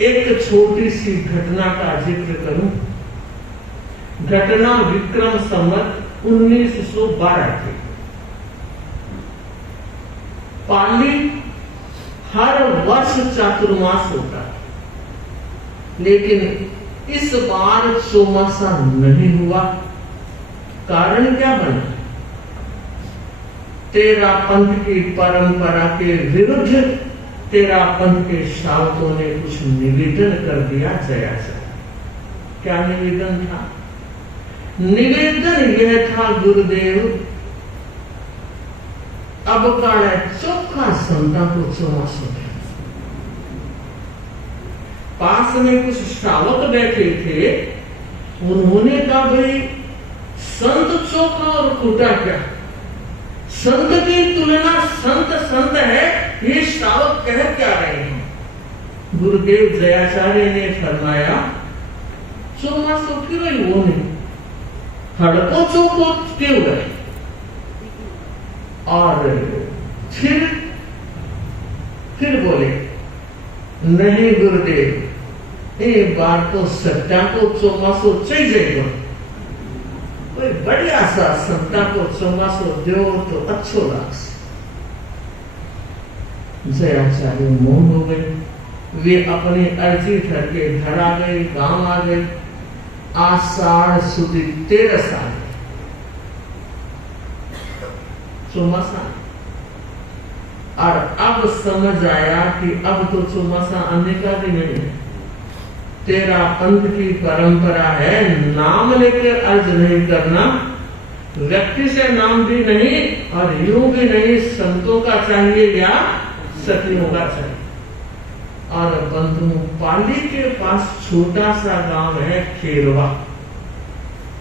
एक छोटी सी घटना का जिक्र करूं। घटना विक्रम संवत 1912 थी। पाली हर वर्ष चातुर्मास होता है, लेकिन इस बार चौमासा नहीं हुआ। कारण क्या बना? तेरा पंथ की परंपरा के विरुद्ध तेरा पंथ के श्रावकों ने कुछ निवेदन कर दिया जया से। क्या निवेदन था? निवेदन यह था, गुरुदेव अब का चोखा संता को चौमास हो गया। पास में कुछ श्रावक बैठे थे, उन्होंने कहा भाई संत चोखा और खोटा क्या? संत की तुलना संत संत है, ये श्रावक कह क्या रहे हैं? गुरुदेव जयाचार्य ने फरमाया चौमास तो क्यों वो नहीं, हड़को चौको क्यों गए? और फिर बोले नहीं गुरुदेव, ये बार तो सत्या को चौमासो चाहिए, कोई बढ़िया सा संता को चौमासो दो तो अच्छो लाग। जयाचार्य मौन हो गए। वे अपनी अर्जी धर के घर आ गए, गांव आ गए। आषाढ़ सुदी 13 साल चौमासा, और अब समझ आया कि अब तो चौमासा आने का भी नहीं है। तेरा पंथ की परंपरा है, नाम लेकर अर्ज नहीं करना, व्यक्ति से नाम भी नहीं और यूं भी नहीं, संतों का चाहिए या सतियों का चाहिए। और बंधु, पाली के पास छोटा सा गांव है खेरवा,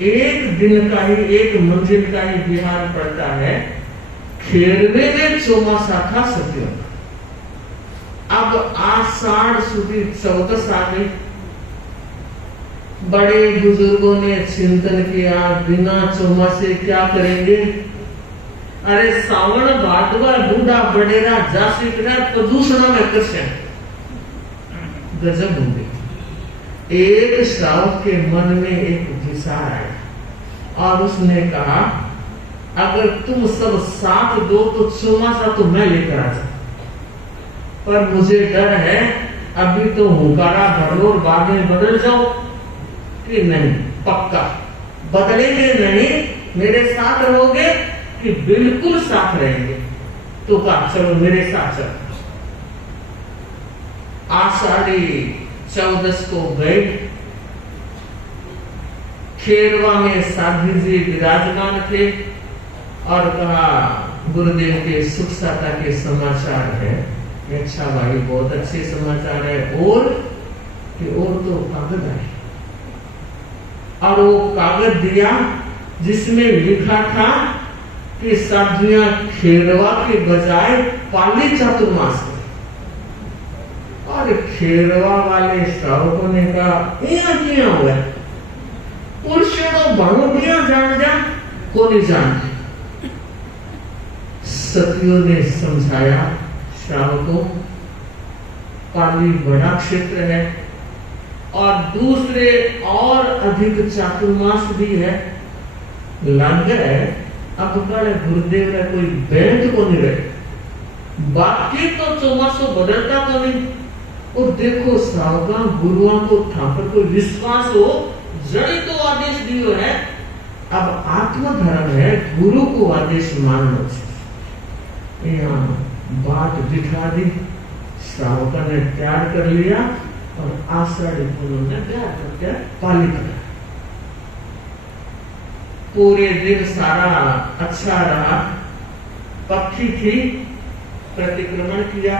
एक दिन का ही, एक मंजिल का ही बिहार पड़ता है। खेरवे में चौमासा था सतियों का। अब आषाढ़ सुदी 14 आ गई। बड़े बुजुर्गों ने चिंतन किया, बिना चौमासे क्या करेंगे? अरे सावन भादवा बूढ़ा बड़ेरा जासी प्रदूषण में कृष्ण गजब होंगे। एक श्रावक के मन में एक विचार आया और उसने कहा अगर तुम सब साथ दो तो चौमासा तो मैं लेकर आ जाऊं, पर मुझे डर है अभी तो हुंकारा भरो और बाद में बदल जाओ कि नहीं। पक्का बदलेंगे नहीं, मेरे साथ रहोगे कि बिल्कुल साथ रहेंगे? तो कहा चलो मेरे साथ चलो। आषाढ़ी 14 को गए। खेरवा में साधी जी विराजमान थे और कहा गुरुदेव के सुख साता के समाचार है। अच्छा भाई, बहुत अच्छे समाचार है। और तो कागज आए, और वो कागज दिया जिसमें लिखा था कि साधुयां खेरवा के बजाय पाली चातुर्मास करें। और खेरवा वाले श्रावकों ने कहा क्या हुआ? पुरुषों भणो दिया जान जा को नहीं जान। सतियों ने समझाया श्रावकों, पाली बड़ा क्षेत्र है और दूसरे और अधिक चातुर्मास भी है। लग है अब कल गुरुदेव ने कोई बैंड को नहीं रहे, बाकी तो चौमासो बदलता तो नहीं। और देखो श्रावका, गुरुओं को ठाकुर को विश्वास हो, जड़ी तो आदेश दियो है। अब आत्मधर्म है, गुरु को आदेश मानना चाहिए। यहाँ बात दिखा दी, श्रावका ने तैयार कर लिया और आषाढ़ी पूनम ने तैयार करके पाली करा। पूरे दिन सारा अच्छा रहा। पक्षी थी, प्रतिक्रमण किया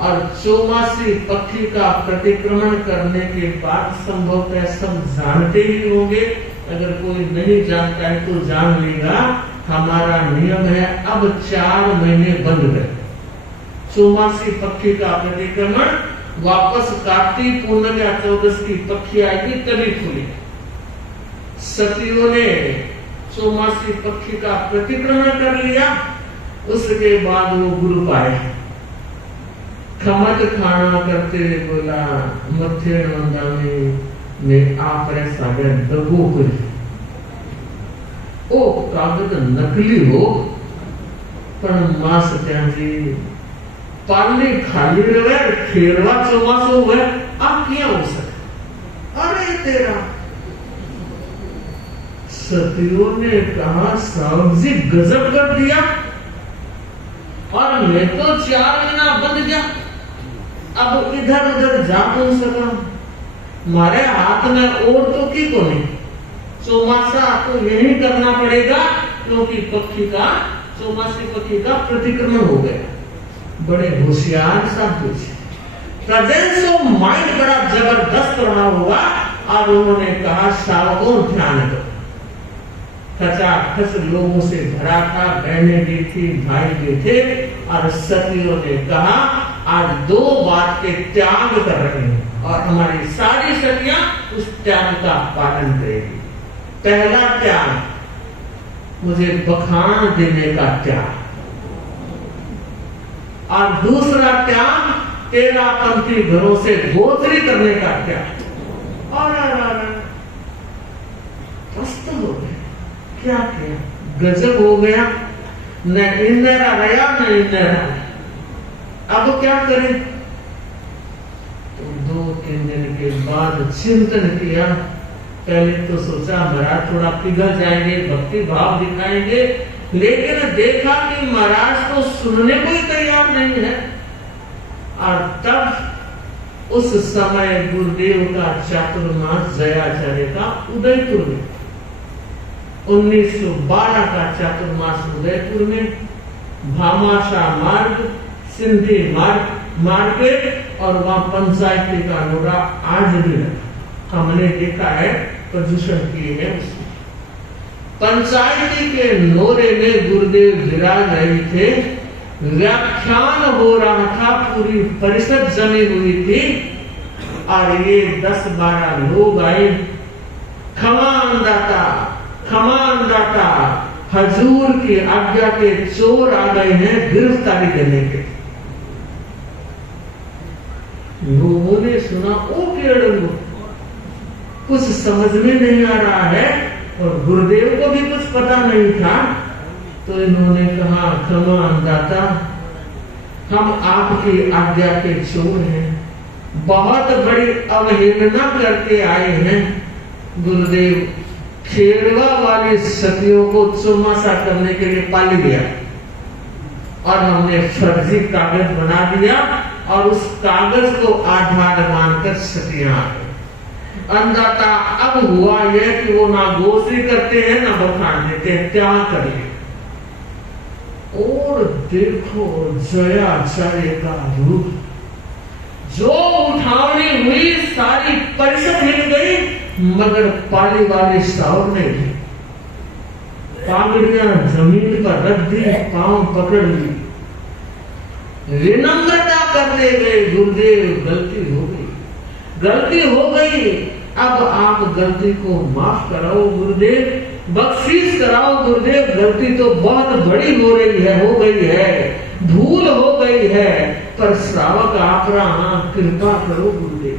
और चौमासी पक्षी का प्रतिक्रमण करने के बाद संभवतः सब जानते ही होंगे। अगर कोई नहीं जानता है तो जान लेगा, हमारा नियम है अब 4 महीने बंद है। चौमासी पक्षी का प्रतिक्रमण वापस कार्तिक पूर्णिमा या 14 की पक्षी आएगी तभी खुली। सतियों ने चौमासी पक्षी का प्रतिक्रमण कर लिया। उसके बाद वो गुरु पाए। खमत खाना करते बोला मथे नंदा में आप रे सागे दगो करी ओ कागज नकली हो पण मां सत्या जी पाली खाली रहे खेरवा चौमासो हुए आप क्या हो सके अरे तेरा सतियों ने कहा साहब जी गजब कर दिया और मैं तो 4 महीना बंद गया अब इधर उधर जा नहीं सका मारे हाथ में और तो की को नहीं चौमासा तो यही करना पड़ेगा क्योंकि पक्षी का चौमासी पक्षी का प्रतिक्रमण हो गया बड़े होशियार साधु प्रेजेंस ऑफ माइंड बड़ा जबरदस्त रहा होगा और उन्होंने कहा श्रावकों ध्यान करो खचाखच लोगों से भरा था बहनें भी थी भाई भी थे और सतियों ने कहा आज 2 बात के त्याग कर रहे हैं और हमारी सारी सतियां उस त्याग का पालन करेगी पहला त्याग मुझे बखान देने का त्याग और दूसरा त्याग 13 पंथी घरों से गोत्री करने का त्याग और प्रस्तुत हो गया क्या किया गजब हो गया न इंदिरा रहा न इंदिरा अब क्या करें तो 2-3 दिन के बाद चिंतन किया पहले तो सोचा महाराज थोड़ा पिघल जाएंगे भक्ति भाव दिखाएंगे लेकिन देखा कि महाराज तो सुनने को ही तैयार नहीं है और तब उस समय गुरुदेव का चातुर्मास जयाचार्य का उदयपुर में 1912 का चातुर्मास उदयपुर में भामाशाह मार्ग सिंधी मार्ग और वहां पंचायती का नोरा आज भी रखा हमने देखा है प्रदूषण किए हैं उसमें पंचायती के नोरे में गुरुदेव विराज रहे थे व्याख्यान हो रहा था पूरी परिषद जमी हुई थी और ये 10-12 लोग आए खमानदाता हजूर की आज्ञा के चोर आ गए हैं गिरफ्तारी देने के लोगों ने सुना ओ केड़ो कुछ समझ में नहीं आ रहा है और गुरुदेव को भी कुछ पता नहीं था तो इन्होंने कहा खमानदाता हम आपकी आज्ञा के चोर हैं बहुत बड़ी अवहेलना करके आए हैं गुरुदेव खेरवा वाली सतियों को चौमासा करने के लिए पाली दिया और हमने फर्जी कागज बना दिया और उस कागज को आधार मानकर सतियां अंदाता अब हुआ यह कि वो ना गोश्री करते हैं ना बखान देते हैं त्याग कर लिए और देखो जयाचार्य का रूप जो उठावनी हुई सारी परिषद हिल गई मगर पाली वाले सावर नहीं थे पागड़ियां जमीन पर रख दी पांव पकड़ ली विनम्रता करते गए गुरुदेव गलती हो गई अब आप गलती को माफ कराओ गुरुदेव बख्शीश कराओ गुरुदेव गलती तो बहुत बड़ी हो गई है भूल हो गई है पर श्रावक आप रहा कृपा करो गुरुदेव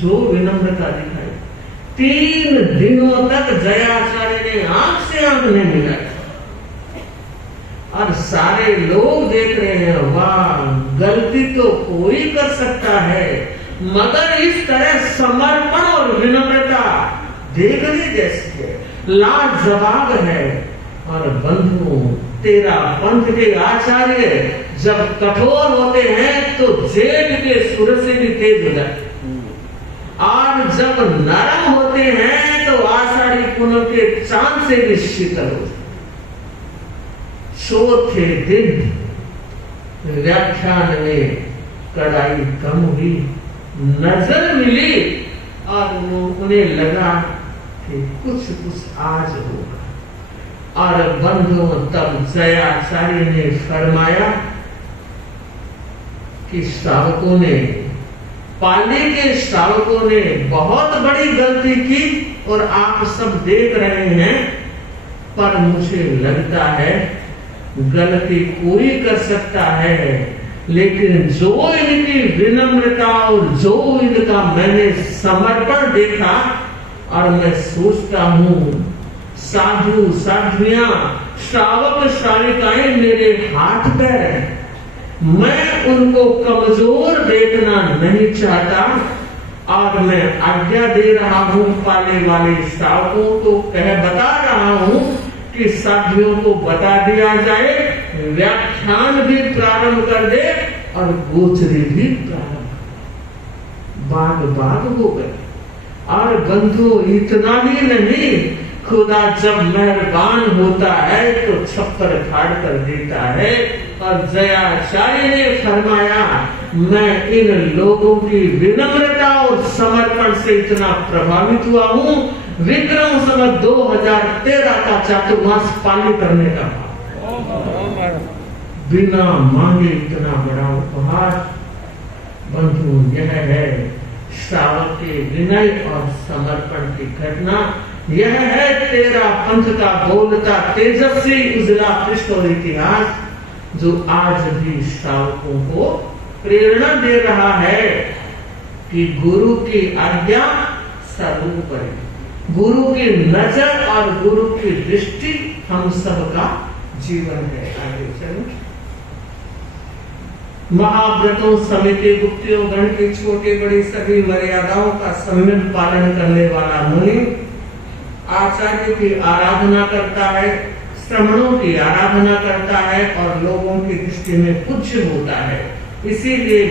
जो विनम्रता दिखाई 3 दिनों तक जयाचार्य ने आंख से आंख नहीं मिलाई और सारे लोग देख रहे हैं वाह गलती तो कोई कर सकता है मगर इस तरह समर्पण और विनम्रता देखने जैसी है लाजवाब है और बंधु तेरा पंथ के आचार्य जब कठोर होते हैं तो जेठ के सूरज से भी तेज हो जाते और जब नरम होते हैं तो आषाढ़ी पूनम के चांद से भी शीतल हो जाते चौथे दिन व्याख्यान में कड़ाई कम हुई नजर मिली और उन्हें लगा कि कुछ आज होगा और बंधुओं तब जयाचार्य ने फरमाया कि श्रावकों ने पाली के श्रावकों ने बहुत बड़ी गलती की और आप सब देख रहे हैं पर मुझे लगता है गलती कोई कर सकता है लेकिन जो इनकी विनम्रता और जो इनका मैंने समर्पण देखा, और मैं सोचता हूँ साधु साध्वियां, श्रावक श्राविकाएं मेरे हाथ पैर हैं, मैं उनको कमजोर देखना नहीं चाहता, और मैं आज्ञा दे रहा हूँ पाले वाले श्रावकों को बता रहा हूँ कि साथियों को बता दिया जाए, व्याख्यान भी प्रारंभ कर दे और गोचरी भी प्रारंभ, बाग बाग हो गए। और बंधु इतना ही नहीं, खुदा जब मेहरबान होता है तो छप्पर फाड़ कर देता है। और जयाचार्य ने फरमाया, मैं इन लोगों की विनम्रता और समर्पण से इतना प्रभावित हुआ हूँ, विक्रम संवत 2013 का चातुर्मास पाली करने का बिना मांगे इतना बड़ा उपहार। बंधु, यह है श्रावक के विनय और समर्पण की घटना। यह है तेरा पंथ का बोलता तेजस्वी उजला पृष्ठ और इतिहास, जो आज भी श्रावकों को प्रेरणा दे रहा है कि गुरु की आज्ञा सर्वोपरि, गुरु की नजर और गुरु की दृष्टि हम सबका जीवन है। आगे चलो। महाव्रतों समिति गुप्तियों गण के छोटे बड़े सभी मर्यादाओं का सम्यक पालन करने वाला मुनि आचार्य की आराधना करता है, श्रमणों की आराधना करता है और लोगों की दृष्टि में पूज्य होता है। इसीलिए